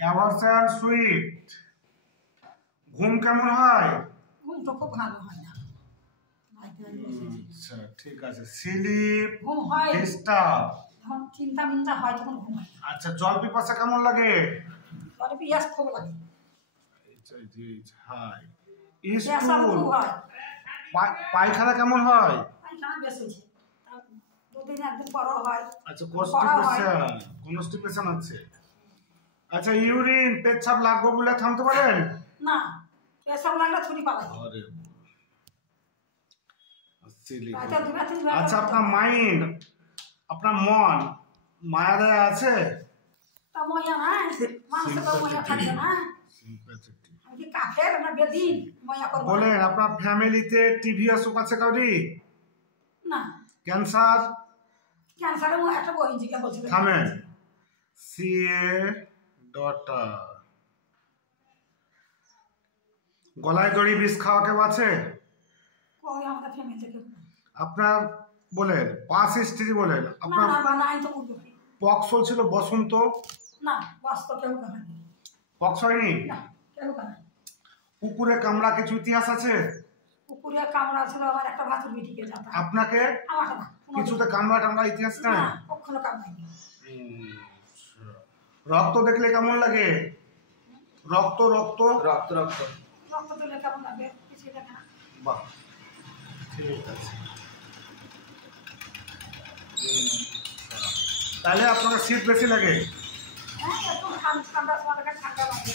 Aversion sweet. ঘুম কেমন হয়? ঘুম তো খুব ভালো হয় না। আচ্ছা ঠিক আছে। স্লিপ ঘুম হয়, ডিস্টার্ব। যখন চিন্তা মিন্তা হয় তখন ঘুম হয়। আচ্ছা জল পিপাসা কেমন লাগে? জলে পিয়াস খুব লাগে। হাই পিয়াসা খুব হয়। পায়খানা কেমন হয়? পায়খানা বেশ হয়েছে, দুদিন একদিন পরও হয়। আচ্ছা কনস্টিপেশন আছে। আচ্ছা ইউরিন পেচ্ছাপ লাগবে বলে থামতে পারেন না? পেছাব লাগলে ছুরি পালাই। আচ্ছা আপনার মাইন্ড, আপনার মন মায়া দয়া আছে? তা ময়া নাই, মানুষের তো ময়া থাকবে না। আমি কি কাফের না বেদিন ময়া করব? বলেন আপনার ফ্যামিলিতে টিভি অসুখ আছে কাউরি? না। ক্যান্সার? ক্যান্সারের মো একটা বই জিজ্ঞাসা বলছিল। থামেন। CA daughter. গলায় দড়ি বিষ খাওয়া কেউ আছে? কই আমাদের ফ্যামিলি থেকে। আপনার বলেন পাস হিস্ট্রি বলেন। আপনার না নাই তো বলবো। পক্স হয়েছিল বসন্ত? না বাস্তব কেউ কামায়নি। পক্স হয়নি? না কেউ কামায়নি। কুকুরে কামড়া কিছু ইতিহাস আছে? কুকুরে কামড়া ছিল আমার একটা ভাতুর বিটিকে জাতা। আপনাকে আমাকে না। কিছুতে কামড়া টামড়া ইতিহাস নাই? না কখনো কামড়ায়নি। রক্ত দেখলে কেমন লাগে? রক্ত রক্ত রক্ত রক্ত রক্ত দিলে কেমন লাগে? কিছু দেখে না। বাহ ঠিক আছে। তাহলে আপনার শীত বেশি লাগে? হ্যাঁ একটু ঠান্ডা সময় ঠান্ডা লাগে।